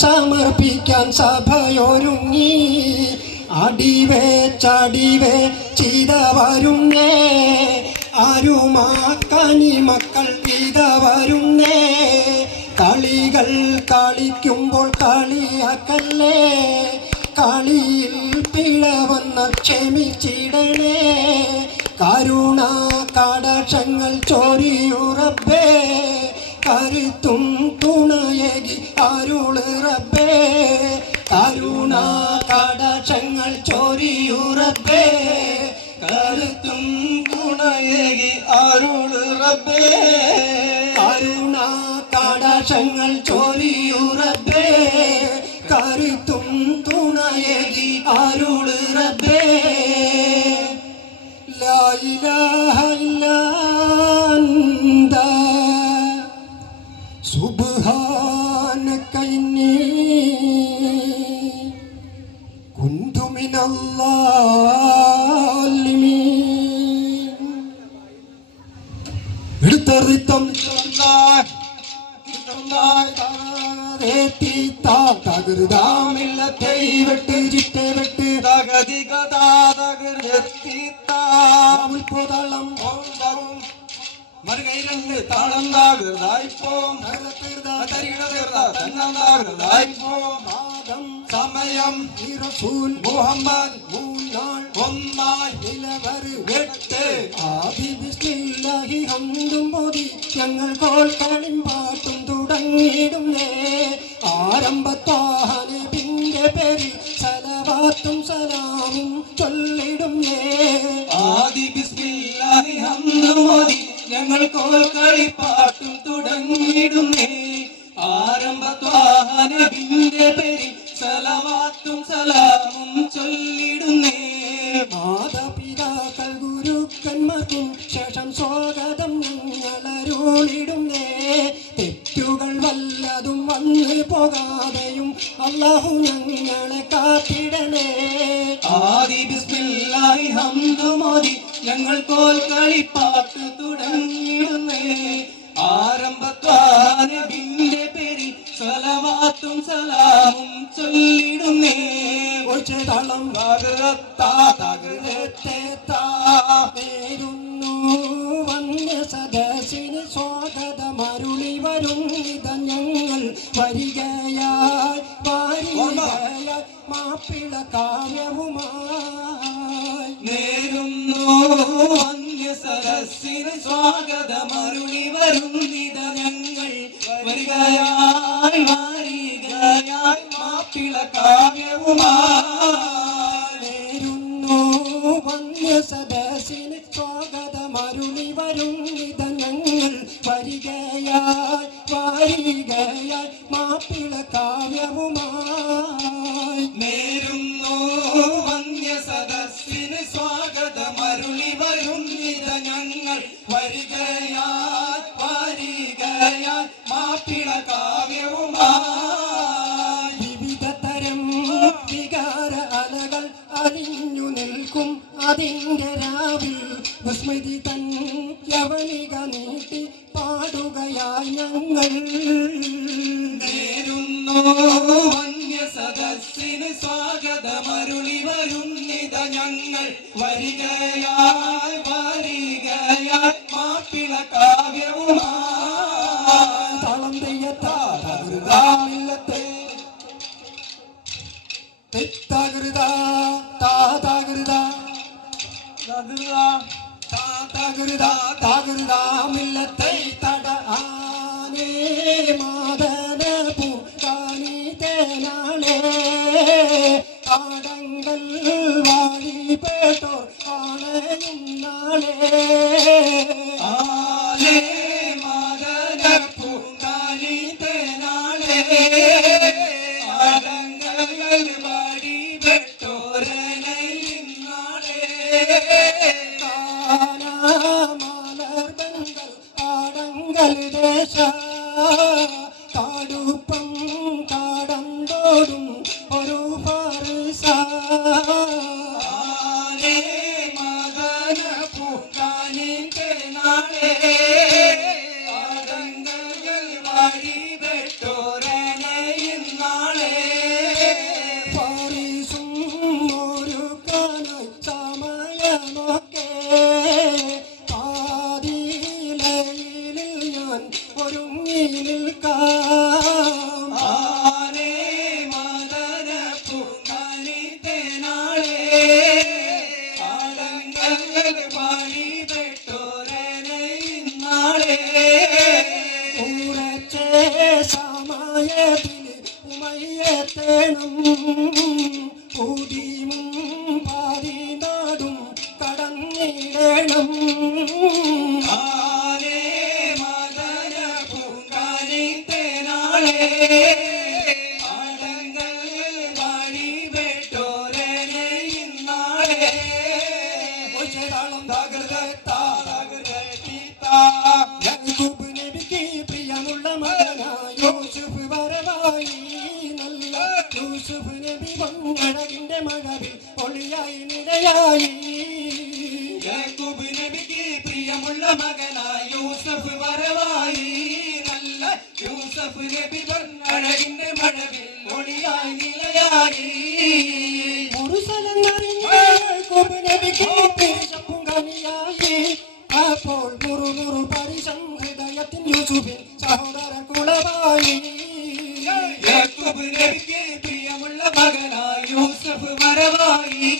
സമർപ്പിക്കാൻ സഭയൊരുങ്ങി. അടിവേ ചടിവേ ചെയ്ത വരുന്നേ, ആരുമാ കനി മക്കൾ ചെയ്ത വരുന്നേ. കളികൾ കളിക്കുമ്പോൾ കളിയാക്കല്ലേ, കളിയിൽ പിഴവന്ന ക്ഷമിച്ചിടണേ. കരുണ കടാക്ഷങ്ങൾ ചൊരിയൂ റബ്ബേ, കരുത്തും തുണയേകി അരുള് റബ്ബേ. കരുണ കടാക്ഷങ്ങൾ ചൊരിയൂ റബ്ബേ, കരുത്തും തുണയേകി അരുള് റബ്ബേ. കരുണ കടാക്ഷങ്ങൾ ചൊരിയൂ റബ്ബേ, കരുത്തും തുണയേകി അരുള് റബ്ബേ. ലാ ഇലാഹ ഇല്ലാ അന്ത സുബ്ഹാനക ഇന്നി കുന്തു മിനൽ-ളാലിമീൻ. എടുത്തറിത്തം തകൃതാമില്ലത്തെ വെട്ട് ചിറ്റെ വെട്ട് തകൃതളം മറുകൈരണ്ട് താളം താകൃതായിപ്പോം സമയം മുഹമ്മദ് മൂന്നാൾ ഒന്നായി നിലവര് വെട്ട്. ആദി ബിസ്മില്ലാഹി ഹംദും മോദി ഞങ്ങൾ കോൽ കളിമ്പാട്ടും തുടങ്ങിയിടുന്നേ. ആരംഭത്വാഹ നബിന്റെ പേരിൽ സലവാത്തും സലാമും ചൊല്ലിടുന്നേ. ആദി ബിസ്മില്ലാഹി ഹംദും മോദി ഞങ്ങൾ കോൽ കളിപ്പാട്ടും തുടങ്ങിയിടുന്നേ. ആരംഭത്വാഹ നബിന്റെ പേരിൽ സലവാത്തും സലാമും ചൊല്ലിടുന്നേ. മാതാപിതാക്കൾ ഗുരുക്കന്മാർക്കും ശേഷം സ്വാഗതം ഞങ്ങളരുളിടുന്നേ. തെറ്റുകൾ വല്ലതും വന്നു പോകാതെയും അല്ലാഹു ഞങ്ങളെ കാത്തിടണേ. ആദി ബിസ്മില്ലാഹി ഹംദും മോദി ഞങ്ങൾ കോൽ കളിപ്പാട്ട് തുടങ്ങിയിടുന്നേ. ആരംഭത്വാഹ നബിന്റെ പേരിൽ സലവാത്തും സലാമും ചൊല്ലിടുന്നേ. ഒച്ചതളം നേരുന്നു വന്യ സദസ്സിന് സ്വാഗതമരുളി വരുന്നിത ഞങ്ങൾ വരികയായി വാരികയായി മാപ്പിള കാവ്യവുമായി. നേരുന്നു വന്യ സദസ്സിന് സ്വാഗതമരുളി വരുന്നിത ഞങ്ങൾ വരികയായി വാരികയായി മാപ്പിള കാവ്യവുമായി. നേരുന്നു വന്യ സദസ്സിന് സ്വാഗതമരുളി വരുന്നിത ഞങ്ങൾ വരികയായി വാരികയായി മാപ്പിള കാവ്യവുമായി. നേരുന്നു വന്യ സദസ്സിന് സ്വാഗതമരുളി വരുന്നിത ഞങ്ങൾ വരികയായി വാരികയായി മാപ്പിള കാവ്യവുമായി. വിവിധ തരം വികാര അലകൾ അലിഞ്ഞു നിൽക്കും അതിൻ്റെ രാവിൽ വിസ്മൃതി തൻ യവനിക നീട്ടി പാടുകയായി ഞങ്ങൾ. നേരുന്നു വന്യ സദസ്സിന് സ്വാഗതമരുളി വരുന്നിത ഞങ്ങൾ വരികയായി വാരികയായി മാപ്പിള കാവ്യവുമായി. തളം തെയ്യത്താമില്ലത്തെ തെത്തകൃത താതകൃത താതകൃത താകൃതാമില്ലത്തെ തട ആനേ മാതന പൂക്കാനി തേനാളേ. ആടങ്കൽ വാഴി പേട്ടോർ ആണയും നാളേ. ആലേ മാതന പൂക്കാനി തേനാളേ. ആടങ്കൽ വാഴി പെട്ടോരനയും നാളേ. മലർബന്ധൽ ഉമയെത്തേണം പൂതിയും പാതി നാടും കടന്നിടണം ആനേ മദന പൂങ്കാനി തേനാളെ ആടങ്ങൾ വാടി പേട്ടോരനെ ഇന്നാളെ ഒച്ചതാളം യാക്കൂബ് നബിക്ക് പ്രിയമുള്ള മകനായ യൂസുഫ് വരവായി നല്ല യൂസുഫ് നബി പൊന്നഴകിന്റെ മഴവിൽ ഒളിയായി നിലയായി യാക്കൂബ് നബിക്ക് പ്രിയമുള്ള മകനായ യൂസഫ് വരവായി നല്ല യൂസഫ് നബി പൊന്നഴകിന്റെ മഴവിൽ ഒളിയായി നിലയായി യാക്കൂബ് നബിക്ക് പിരിശപ്പുങ്കനിയായി അപ്പോൾ മുറു പരിശം ഹൃദയത്തിൻ യൂസുഫിൻ സഹോദര കുളവായി യാക്കൂബ് നബിക്ക് പ്രിയമുള്ള മകനായ യൂസഫ് വരവായി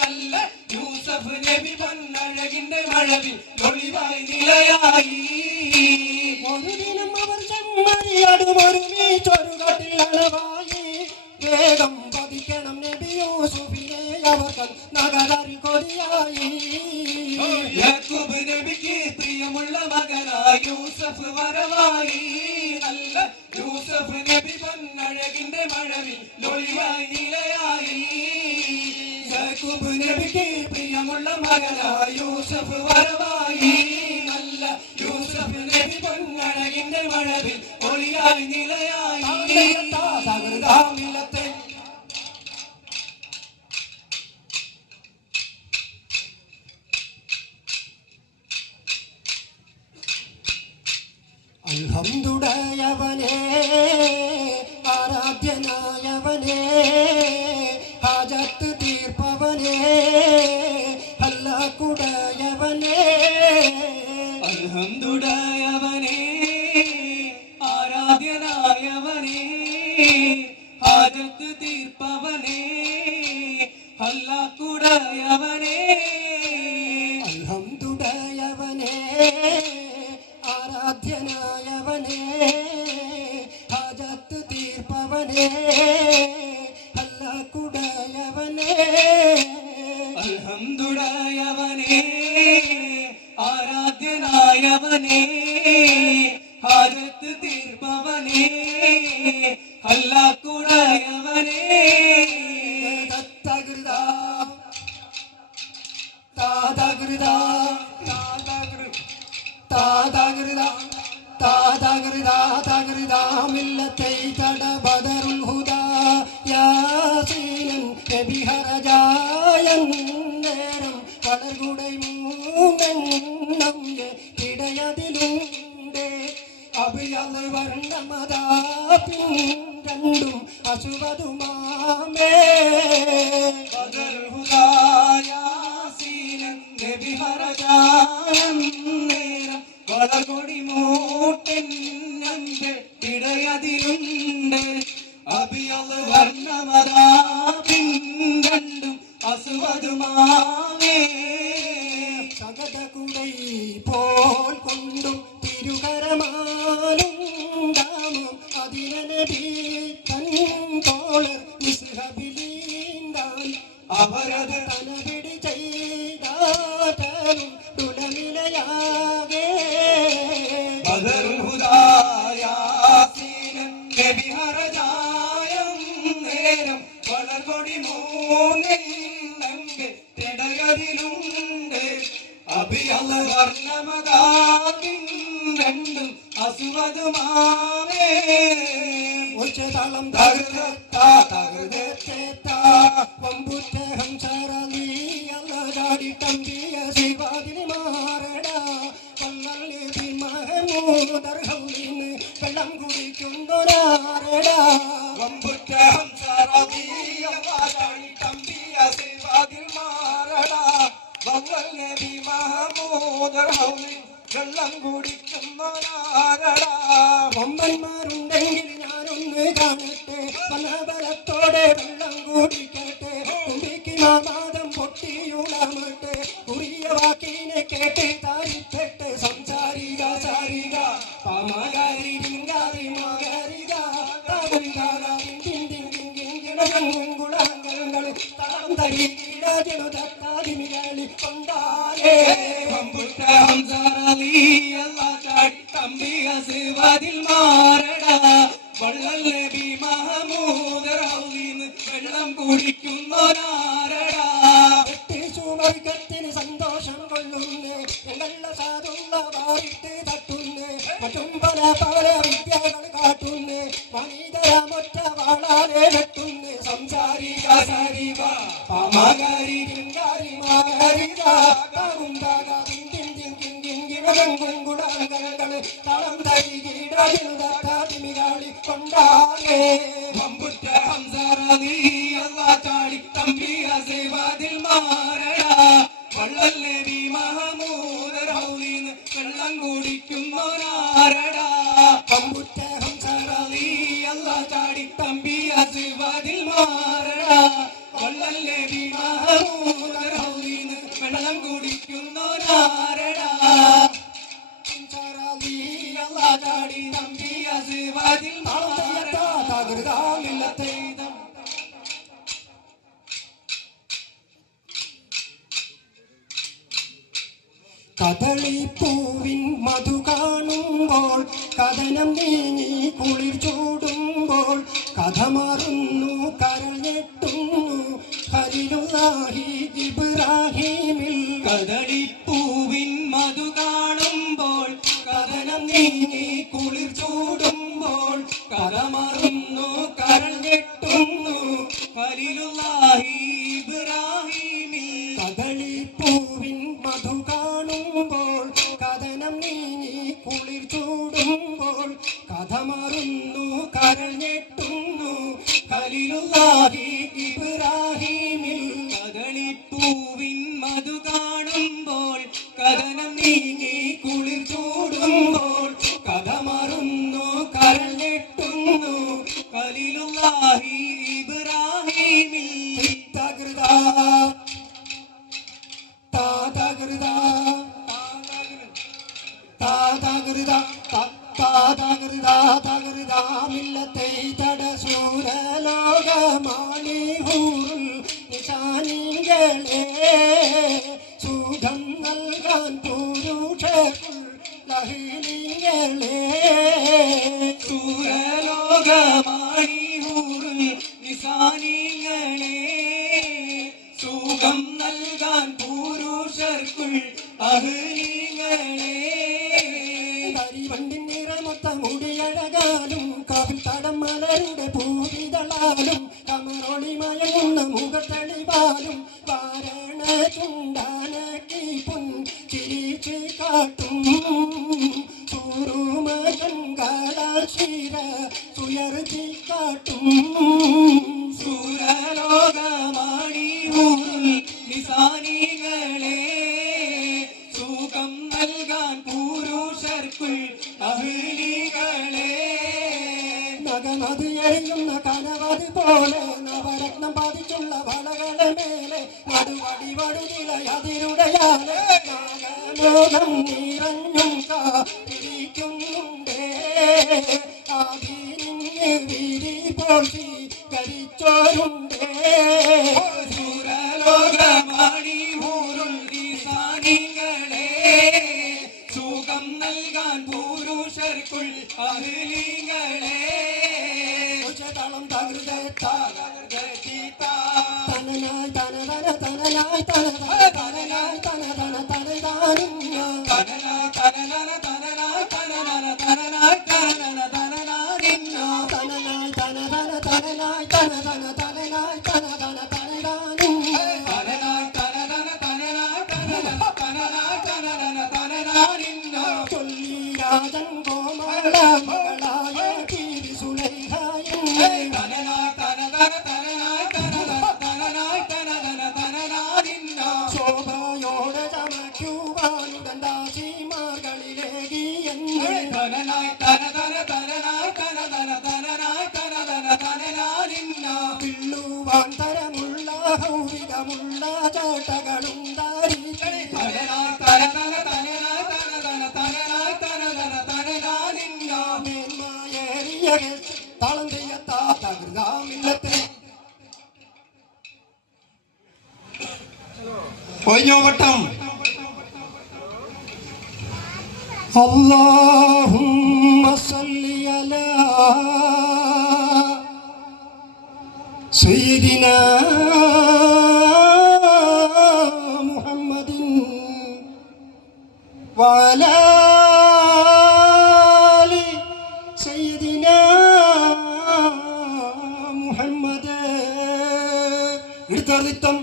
നല്ല യൂസഫ് നബി പൊന്നഴകിന്റെ മഴവിൽ ഒളിവായി നിലയായി ഒരു ദിനം അവർ ചമ്മരിയാടും ഒരുമിച്ചൊരു കാട്ടിൽ അളവായി വേഗം പതിക്കണം നബി യൂസുഫിനെ അവർക്ക് നഗരിൽ കൊതിയായി യാക്കൂബ് നബിക്ക് പ്രിയമുള്ള മകനായ യൂസഫ് വരവായി നല്ല യൂസഫ് നബി പൊന്നഴകിന്റെ മഴവിൽ ഒളിവായി നിലയായി യാക്കൂബ് നബിക്ക് പ്രിയമുള്ള മകനായ യൂസഫ് വരവായി നല്ല യൂസഫ് നബി പൊന്നഴകിന്റെ മഴവിൽ ഒളിയായി നിലയായി തകൃതാമില്ലത്തെ അൽഹംദുലില്ലാഹവനേ ആരാധ്യനായവനേ ഹാജത്ത് തീർപ്പവനേ അല്ലാഹുടയവനേ അൽഹംദുലില്ലാഹവനേ ആരാധ്യനായവനേ ഹാജത്ത് തീർപ്പവനേ അല്ലാഹുടയവനേ അൽഹംദുലില്ലാഹവനേ ആരാധ്യനായവനേ ഹാജത്ത് തീർപ്പവനേ അല്ലാഹുടയവനേ അൽഹംദുലില്ലാഹവനേ ആരാധ്യനായവനേ ഹാജത്ത് തീർപ്പവനേ അല്ലാഹുടയവനേ തകൃതാ താതകൃതാ താതകൃതാ മില്ലത്തെ തട ബദറുൽ ഹുദാ യാസീനൻ നബിഹറജായൻ നേരം കളർകുടൈ മൂന്നെണ്ണം ഇടയതിലുണ്ട് അഭിയൽ വർണ്ണമതാ രണ്ടും അശുഭതുമാമേ ബദറുൽ ഹുദാ യാസീനൻ നബിഹറജായൻ നേരം വളർകൊടി മൂട്ടെന്നെ ഇടയതിലുണ്ട് അഭിയൽ വർണ്ണമതാപിൻ രണ്ടും അസുവതുമാവേ സകതകുടൈ പോൽ കൊണ്ടും തിരുകരമാലും ദാമം അതിനബി തൻതോളർ നിസ്ഹബിലീന്താൻ അവരത് തനപിടി ചെയ്താലും തുലനിലയാകെ ബദറുൽ ഹുദാ യാസീനൻ നബിഹറജായം നേരം വളർകൊടി മൂന്നെണ്ണം തിടയതിലുണ്ട് അഭിയൽ വർണ്ണമതാപിൻ രണ്ടും അസുവതുമാവേ ഉച്ചതളം വമ്പുറ്റ ഹംസറലി അല്ലാടി തമ്പിയ ശിവാതിരി മാറടാ വന്നല്ലി മഹമൂദർഹൗലിന് വെള്ളം കുടിക്കുന്നൊരാറടാ വമ്പുറ്റ ഹംസറലി അല്ലാടി തമ്പിയ ശിവാതിരി മാറടാ വന്നല്ലി മഹമൂദർഹൗലിന് വെള്ളം കുടിക്കുന്നൊരാറടാ വമ്പന്മാരുണ്ടെങ്കിൽ ഞാനൊന്ന് കാണട്ടെ പനബലത്തോടെ വെള്ളം കുടിക്കട്ടെ കുടിക്ക് മാമാദം പൊട്ടിയുളമട്ടെ കുറിയ വാക്കിനെ കേട്ട് താരിപ്പെട്ട് സംസാരിക സാരിക പമകാരി മകാരി മകാരിക കുളങ്ങൾ താളം തരികിടതിമികളി കൊണ്ടാരേ വമ്പുറ്റ ഹംസറലി അല്ലാ ചാടി തമ്പിയ സിവാതിൽ മാറടാ വള്ളൽ നബി മഹമൂദ് റൗലിന്ന് വെള്ളം കുടിക്കുന്നോനാരടാ ചുമർക്കത്തിന് സന്തോഷം കൊള്ളുന്നേ നല്ല സാധുള്ള വാരിട്ട് തട്ടുന്നേ മറ്റും പല പല വിദ്യകൾ കാട്ടുന്നേ വനിതരമൊറ്റ വാളാലെ വെട്ടുന്നേ സംസാരി കാസാരി പാമാകാരി കിങ്കാരി മാകാരികുളാങ്കങ്ങള് തളം തരികിടതിമികളി കൊണ്ടാലേ വമ്പുറ്റ ഹംസറലി അല്ലാ ചാടി തമ്പിയ സിവാതിൽ മാറടാ വള്ളൽ നബി മഹമൂദ് റൗലിന്ന് വെള്ളം കുടിക്കുന്നോനാരടാ പമ്പുറ്റ ഹംസറലി അല്ലാ ചാടി തമ്പിയ സിവാതിൽ മാറടാ വള്ളൽ നബി മഹമൂദ് റൗലിന്ന് വെള്ളം കുടിക്കുന്നോനാരടാ അല്ലാ ചാടി തമ്പിയ സിവാതിൽ മാറടാ തകൃതാമില്ലത്തെ കദളിപ്പൂവിൻ മധു കാണുമ്പോൾ കഥനം നീങ്ങി കുളിർ ചൂടുമ്പോൾ കഥ മാറുന്നു കരൾ ഞെട്ടുന്നു ഖലീലുല്ലാഹി ഇബ്രാഹീമിൽ കദളിപ്പൂവിൻ മധു കാണുമ്പോൾ കഥനം നീങ്ങി കുളിർ ചൂടുമ്പോൾ കഥ മറന്നു കരൾ ഞെട്ടുന്നു ഖലീലുല്ലാഹി ഇബ്രാഹീമിൽ കദളിപ്പൂവിൻ മധു കാണുമ്പോൾ കഥനം നീങ്ങി കുളിർ ചൂടുമ്പോൾ കഥ മാറുന്നു കരൾ ഞെട്ടുന്നു ഖലീലുല്ലാഹി ഇബ്രാഹീമിൽ കദളിപ്പൂവിൻ മധു കാണുമ്പോൾ കഥനം നീങ്ങി കുളിർ ചൂടുമ്പോൾ കഥ മറന്നു കരൾ ഞെട്ടുന്നു ഖലീലുല്ലാഹി ഇബ്രാഹീമിൽ തകൃതാ താതകൃതാ താതകൃതാ താതകൃതാ തകൃതാ മില്ലത്തെ തടസൂരലോകമാളി ഹൂറുൽ നിശാനികളെ സുഖം നൽകാൻ പുരുഷകുൽ ലഹിനികളെ സൂരലോകമാണി ഹൂറുൽ നിസാനിങ്ങളെ സുഖം നൽകാൻ പുരുഷർക്കുൾ അഹ്ലിങ്ങളെ കരിവണ്ടിൻ നിറമൊത്ത മുടിയഴകാലും കവിൽ തടം മലരുടെ പൂവിതളാലും കമറൊളി മയങ്ങുന്ന മുഖത്തെളിവാലും വാരണ ചുണ്ടാനക്കി പുൻ ചിരിച്ച് കാട്ടും സൂറുമകങ്കാളീര സുയർത്തി കാട്ടും സൂരലോകമാണി ഹൂറുൽ നിസാനിങ്ങളെ സുഖം നൽകാൻ പുരുഷർക്കുൾ അഹ്ലികളെ നഗമത് എറിയുന്ന കനവത് പോലെ നവരത്നം പതിച്ചുള്ള വളകളെ മേലെ നടുവടി വടുതിളയതിരുടയാലെ നാഗമോഹം നിറഞ്ഞും കാത്തിരിക്കുന്നുണ്ടേ ആദീനിന് വിരി പോഷി കരിച്ചോരുണ്ടേ സൂരലോകമാണി ഹൂറുൽ നിസാനിങ്ങളെ സുഖം നൽകാൻ പുരുഷർക്കുൾ അഹ്ലിങ്ങളെ തളം തനനായി തനതന തനനായി തനതന തനനായി തനതന തനതാനും തനനായി തനതന തനനായി തനതന തനനായി തനതന തനതാനും ചൊല്ലി രാജൻ കോമള മകളായ പീരി സുലൈഹായും ശോഭയോടെ ചമയ്ക്കുവാനുടൻ ദാസിമാർകളിലേകി എന്ന് പിള്ളുവാൻ തരമുള്ള ഹൗവികമുള്ള ചോട്ടകളും ധാരിച്ച് മേന്മായേറിയ തളം ചെയ്യത്താ തകൃതാമില്ലത്തെ കൊയ്ഞ്ഞോ വട്ടം اللهم صل على سيدنا محمد وعلى آل سيدنا محمد ارتضيتم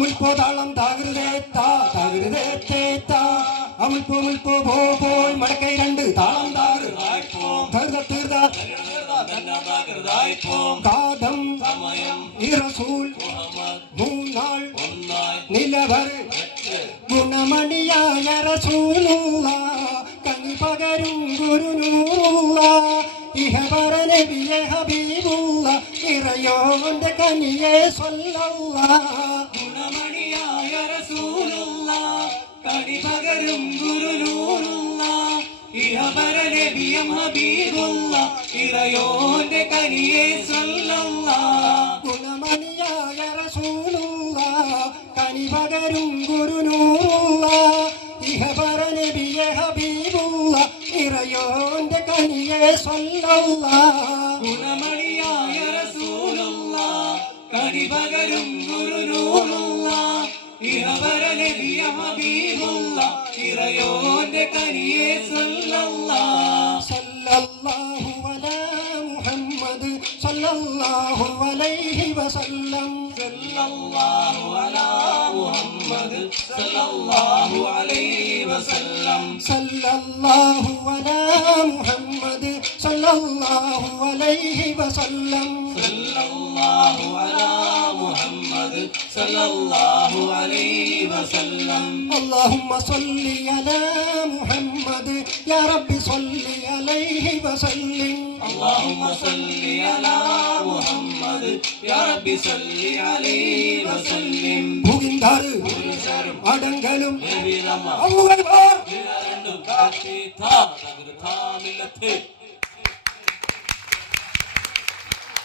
മുൽപ്പോതാളം മുൽപ്പോ പോയി മടക്കൈ രണ്ട് താളം കാതം ഇറസൂൽ മൂന്നാൾ നിലവർ ഗുണമണിയായ റസൂലുള്ള കനി പകരും ഗുരുനൂറുള്ള ഇഹബറ നബിയെ ഹബീബുള്ള ഇറയോന്റെ കനിയെ സ്വല്ലല്ലാഹ് ഗുണമണിയായ റസൂലുള്ള കനി പകരും ഗുരുനൂറുള്ള ഇഹബറ നബിയെ ഹബീബുള്ള ഇറയോന്റെ കനിയെ സ്വല്ലല്ലാഹ് ഗുണമണിയായ റസൂലുള്ള കനി പകരും ഗുരുനൂറുള്ള ഇഹബറ നബിയെ ഹബീബുള്ള ഇറയോന്റെ കനിയെ സ്വല്ലല്ലാഹ് ഗുണമണിയായ റസൂലുള്ള കനി പകരും ഗുരുനൂറുള്ള ഇഹബറ നബിയെ ഹബീബുള്ള ഇറയോന്റെ കനിയെ സ്വല്ലല്ലാഹ് സല്ലല്ലാഹു അലാ മുഹമ്മദ് സല്ലല്ലാഹു അലൈഹി വസല്ലം സല്ലല്ലാഹു അലാ മുഹമ്മദ് സല്ലല്ലാഹു അലൈഹി വസല്ലം സല്ലല്ലാഹു അലാ മുഹമ്മദ് സല്ലല്ലാഹു അലൈഹി വസല്ലം സല്ലല്ലാഹു അലാ മുഹമ്മദ് സല്ലല്ലാഹു അലൈഹി വസല്ലം اللهم صل على محمد يا رب صل عليه وسلم اللهم صل على محمد يا رب صل عليه وسلم ഭൂവിന്ദാർ പുരുഷരും അടങ്കലും നബിറമ അല്ലാഹു അക്ബർ രണ്ടും കാത്തി താ തകർത്താ മില്ലത്തെ